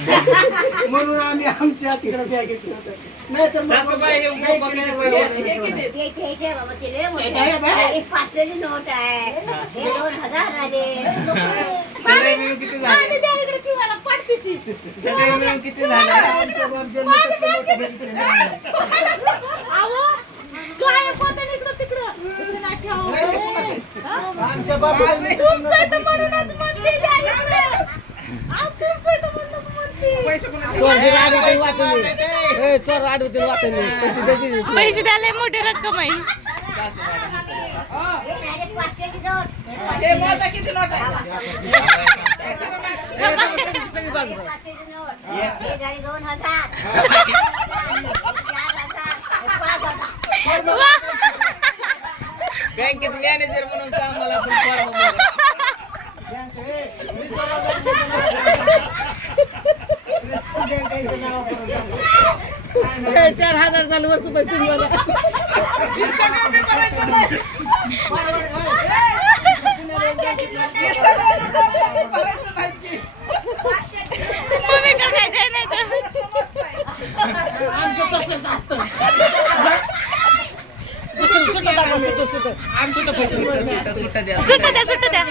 म्हणून आम्ही आमच्या तिकडे बॅग नाही तर सासूबाई, हे बाबा ते लय मोठे ते काय बाबा? आहे. एक पाचशेची नोट आहे. हे. दोन हजार आले. सगळे मिळून किती झाले? सगळे मिळून किती झाले? आमच्या मोठं बघितलं नाही. कसलं मोठं बघितलं चोर आडवतील वाटेल पैसे देतील पैसे द्यायला मोठी रक्कम आहे. बँकेत मॅनेजर म्हणून कामाला पण पोरं बघ. बँक, ए, रिझर्व्ह बँकेचं बँकेचं नाव करून टाका. ए, चार हजार झाले वरचं पैसे मला आमचं असतं. सुटं सुटं द्या. सुट्ट द्या सुट्ट द्या.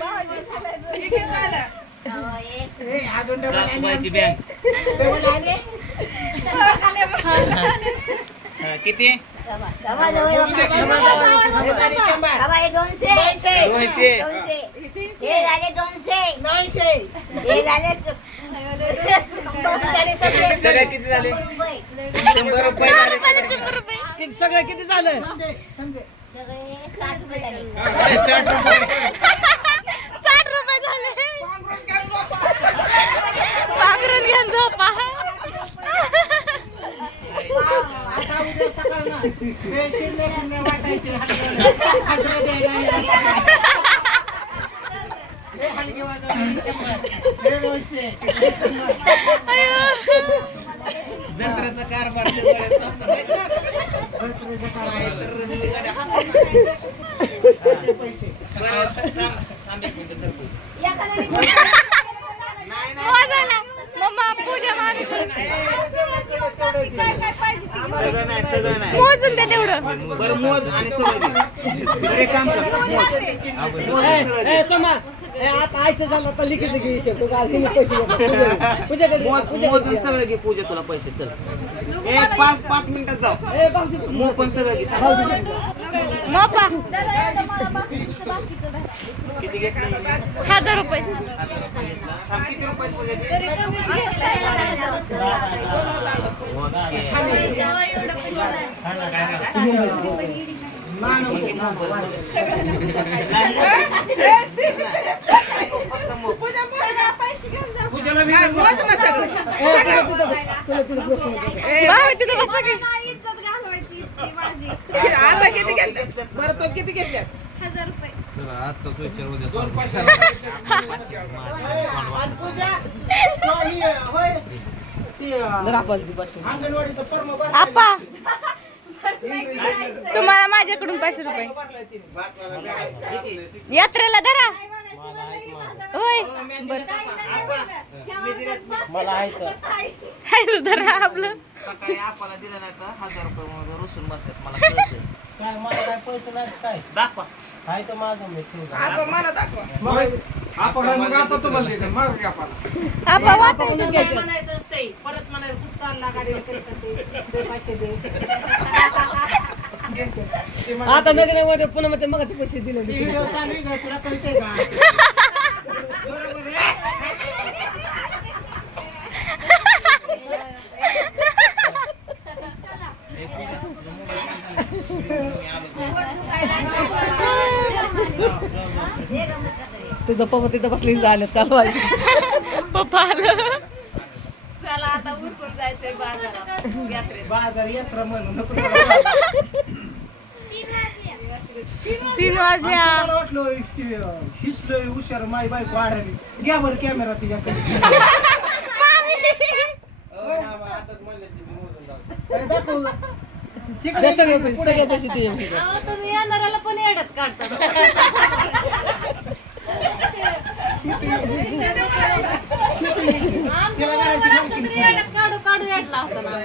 अहो, एक सासूबाईची बँक किती दोनशे दोनशे. दोनशे दोनशे हे झाले दोनशे दोनशे. हे झाले झाले सगळे. सगळे किती झाले. शंभर रुपये झाले सगळे. किती सगळं किती झालं साठ रुपये झाले साठ रुपये साठ रुपये झाले पांघरून घेऊन झोपा आता उद्या सकाळ ना. हे शिरले शिरले वाटायचे हलगं. हलगं द्यायला. हे हलगे वाजवले शंभर. हे दोनशे. हे शंभर. जत्रेचा कारभार. पैसे, पैसे. बरं, थांब, थांब एक मिनिटं धर तू. नाही, नाही. वाजायला मम्मा पूजा मारी सगळं नाही सगळं नाही मोजून द्या तेवढं. बरं मोज आणि सगळं घे. बरं, एक काम कर मोज मोज. आणि सगळं ए घे. सोमा. ए, आता आयचं झालं तर लिखित घे हिशोब तू काय तुम्ही पैसे देता. तुझ्या- तुझ्याकडे मोज तुझ्याकडे मोजून द्या. सगळं घे. पूजा तुला पैसे चल. एक पाच पाच मिनिटात जाऊ. ए भाऊजी. मो पण सगळं घे. मोपा. किती घेतलं? हजार रुपये. थांब, किती. आता किती बरं तो किती ही, तुम्हाला माझ्याकडून पाचशे रुपये. यात्रेला धरा. होय मला आहे तर. आपलं. सकाळी आपल्याला दिलं नाही तर हजार रुपये म्हणून रुसून बसतात मला. काय मला काय पैसे नाही काय? दाखवा. आहे तर माझं मी ठेवलं. मग घ्यायचं. म्हणायचं असतंय परत म्हणायचं चालला दे. ते म्हणायचं, आता नगरमध्ये पुन्हा मध्ये मगाचे पैसे दिले "ती. व्हिडिओ चालू आहे का? तुला कळतंय का? पप्पा तिथं बसली झालं काल पप्पा आलं. बाजार यात्रा म्हणून नको तुला तीन वाजल्या वाटलं की, अं, हीच लय हुशार माई बायको आढळली. घ्या बरं कॅमेरा तिच्याकडे. काय दाखव. सगळे पैसे सगळे पैसे ते तुम्ही येणाऱ्याला पण येडत काढता. तिला घराची धमकी दिली. काढू काढू याडला होता ना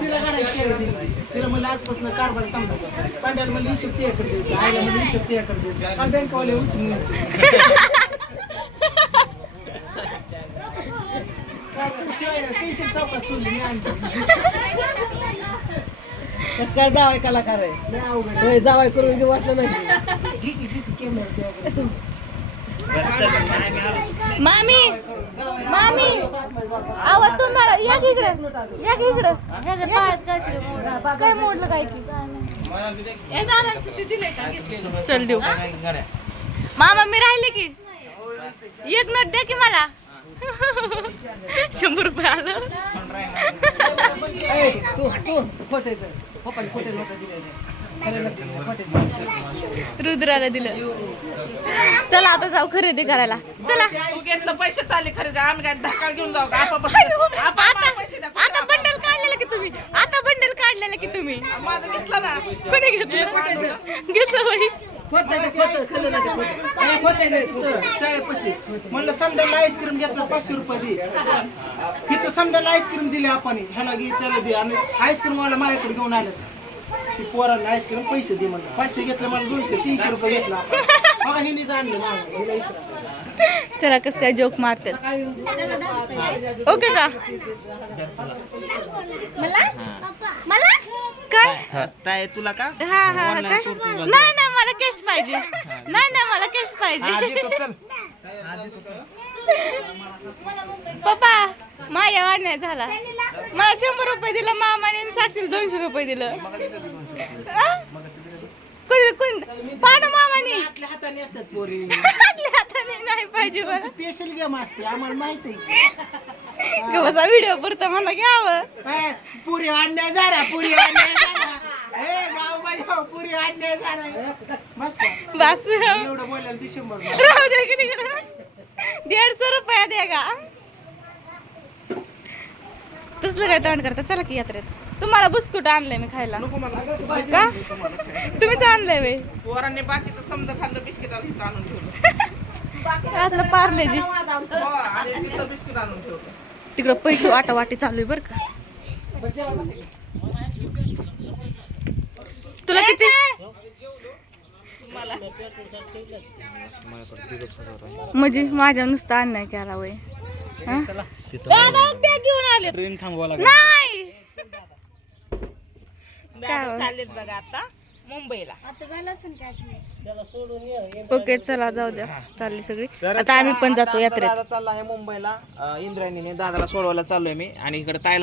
तिला घराची केलं दिली. तिला म्हणलं आजपासून कारभार समजा पांड्याला म्हणलं हिशोब ते द्यायचं आईला म्हणलं हिशोब द्यायचं काल बँकवाले उचलून कस काय जावाय कलाकार आहे जावाय करून घेऊ वाटलं नाही मामी मामी आवाज तुम्हाला या की इकडे या की इकडे. ह्याच्या पायात मोडलं. काय मोडलं काय काय. चल देऊ. मामा मी राहिले की. एक नोट द्या की मला. शंभर रुपये आलं. रुद्राला दिलं. चला आता जाऊ खरेदी करायला. चला. तू घेतलं पैसे चालले खरेदी. आम्ही काय धक्का घेऊन जाऊ का? आपण आता आता बंडल काढलेलं की तुम्ही? आता बंडल काढलेलं की तुम्ही? माझं घेतलं ना? कोणी घेतलं? घेतलं बाई. म्हणलं समजायला आईस्क्रीम घेतला पाचशे रुपये दे. समजायला आईस्क्रीम दिली आपण. ह्याला घे त्याला दे. आणि आईस्क्रीम वाला माझ्याकडे घेऊन आले. ती पोरांना आईस्क्रीम पैसे दे म्हणलं. पाचशे घेतलं मला दोनशे तीनशे रुपये घेतला. आपण बघा हिनीच आणलं ना हिला विचारा. चला कस काय जोक मारतात. ओके का? मला? मला? काय? ताई, तुला का? हा हा हा, काय? नाही नाही मला कॅश पाहिजे. नाही नाही मला कॅश आज पाहिजे येतो, चल. पप्पा माझ्या वाढण्या झाला. मला शंभर रुपये दिलं मामाने साक्षीला दोनशे रुपये दिलं? कोण कोण मामाने. आपल्या हाताने असतात पोरी. आपल्या हाताने नाही पाहिजे मला. स्पेशल गेम असते आम्हाला माहीत आहे. कसा व्हिडिओ पुरता मला घ्यावं पुरी झाला पुरी ए गाव अन्याय झाला. बस. एवढं बोलायला रुपये. राहू दे की तिकडं. दीडशे रुपया द्या का तसलं काय तोंड करता? चला की यात्रेत. तुम्हाला बिस्कुट आणलंय मी खायला. का? तुम्हीच आणलंय वे पोरांनी बाकीचं समजा खाल्लं बिस्किट आणून ठेवलं. असलं पार्लेजी हो, आणि तिथं बिस्किट आणून ठेवलं. तिकडं पैसे वाटा वाटी चालू आहे बर का. तुला किती? म्हणजे माझ्या नुसतं अन्याय केला वय बॅग घेऊन आले ट्रेन थांबवा नाही! काय हो? चाललेत बघा आता मुंबईला. ओके चला जाऊ द्या. चालली सगळी. आता आम्ही पण जातो यात्रेत. दादा चालला आहे मुंबईला. अं, इंद्रायणीने दादाला सोडवायला चाललोय मी. आणि इकडे